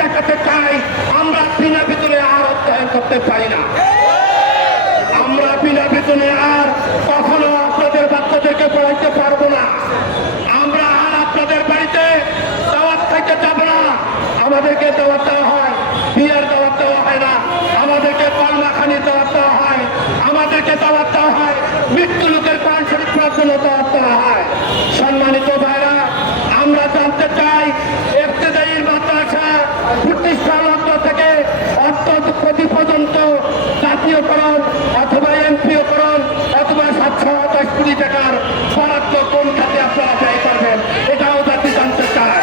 দেখাতে চাই, আমরা বিনা বেতনে আর অধ্যয়ন করতে পারি না। আমরা বিনা বেতনে আর কখনো আপনাদের বাচ্চাদেরকে পড়াইতে পারব না। আমরা আর আপনাদের বাড়িতে দাওয়াত খাইতে যাব না। আমাদেরকে দাওয়াত দেওয়া হয়, বিয়ের দাওয়াত দেওয়া হয় না। আমাদেরকে কলমাখানি দাওয়াত দেওয়া হয়, আমাদেরকে দাওয়াত দেওয়া হয়, মৃত্যু লোকের পান শরীফ প্রার্থনা দাওয়াত দেওয়া হয়। সম্মানিত ভাইরা আমরা জানতে চাই ইবতেদায়ীর মাদ্রাসা প্রতিষ্ঠা লগ্ন থেকে অর্থোৎপত্তি পর্যন্ত জাতীয়করণ অথবা এমপিওকরণ অথবা সাতশো দশ কোটি টাকার বরাদ্দ কোন খাতে আপনারা ব্যয় করবেন? এটাও জাতি জানতে চায়।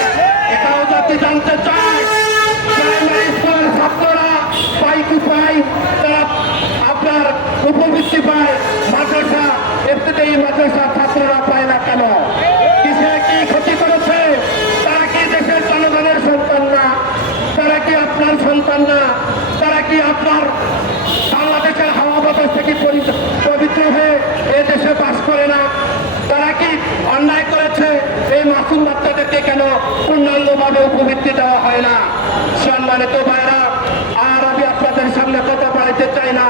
এটাও জাতি জানতে চায়। প্রাইমারি স্কুলের ছাত্ররা পাই কি পাই, তারা আপনার উপবৃত্তি পায়। মাদ্রাসা, এমনিতেই মাদ্রাসা ছাত্ররা আপনার সন্তান না তারা কি আপনার বাংলাদেশের হাওয়া বাতাস থেকে পবিত্র হয়ে এ দেশে বাস করে না? তারা কি অন্যায় করেছে? এই মাসুম বাচ্চাদেরকে কেন পূর্ণাঙ্গভাবে উপবৃত্তি দেওয়া হয় না? সম্মানিত ভাইরা আর আমি আপনাদের সামনে কথা বাড়াইতে চাই না।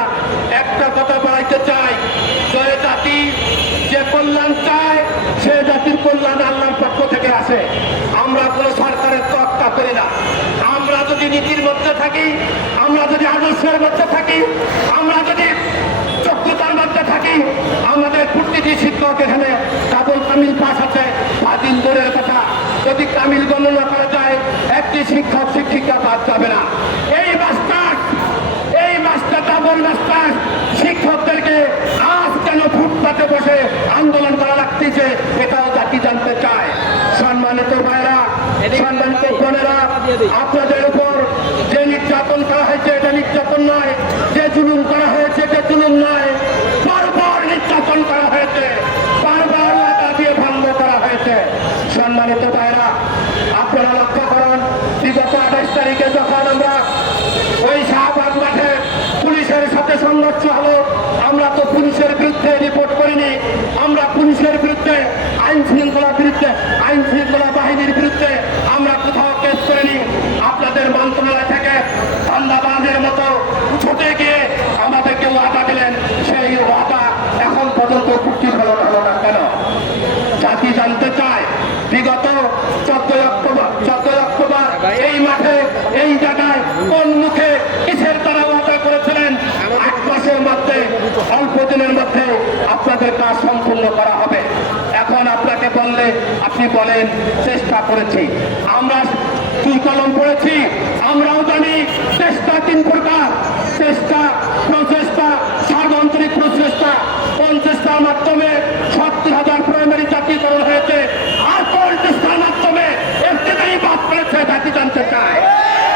একটা কথা বাড়াইতে চাই। জয় জাতি যে কল্যাণ চায়, সে জাতির কল্যাণ আল্লাহর পক্ষ থেকে আসে। আমরা কোনো সরকারের তত্ত্বা করি না আমরা যদি নীতির মধ্যে থাকি, আমরা যদি আদর্শের মধ্যে থাকি, আমরা যদি যোগ্যতার মধ্যে থাকি, আমাদের প্রতিটি শিক্ষক এখানে কাবুল কামিল পাস আছে। বাদিন দূরের কথা, যদি কামিল গণনা করা যায়, একটি শিক্ষক শিক্ষিকা বাদ যাবে না। এই মাস্টার এই মাস্টার, ডাবল মাস্টার, শিক্ষকদেরকে আজ কেন ফুটপাতে বসে আন্দোলন করা লাগতেছে, এটাও জাতি জানতে চায়। সম্মানিত ভাইরা, সম্মানিত বোনেরা, আপনাদের নির্যাতন করা হয়েছে, এটা নির্যাতন নয়। যে জুলুম করা হয়েছে, এটা জুলুম নয়। বারবার নির্যাতন করা হয়েছে, বারবার লাগা দিয়ে ভঙ্গ করা হয়েছে। সম্মানিত ভাইরা আপনারা লক্ষ্য করুন বিগত আঠাশ তারিখে যখন আমরা ওই শাহবাগ মাঠে পুলিশের সাথে সংঘর্ষ হলো, আমরা তো পুলিশের বিরুদ্ধে রিপোর্ট করিনি। আমরা পুলিশের বিরুদ্ধে আইন শৃঙ্খলা বিরুদ্ধে আইন শৃঙ্খলা বাহিনীর বিরুদ্ধে এই জায়গায় কোন মুখে কিসের তারা ওয়াদা করেছিলেন? এক মাসের মধ্যে, অল্প দিনের মধ্যে আপনাদের কাজ সম্পূর্ণ করা হবে। এখন আপনাকে বললে, আপনি বলেন, চেষ্টা করেছি। আমরা দুই কলম করেছি আমরাও জানি, চেষ্টা তিন প্রকার। চেষ্টা, প্রচেষ্টা সার্বন্তরিক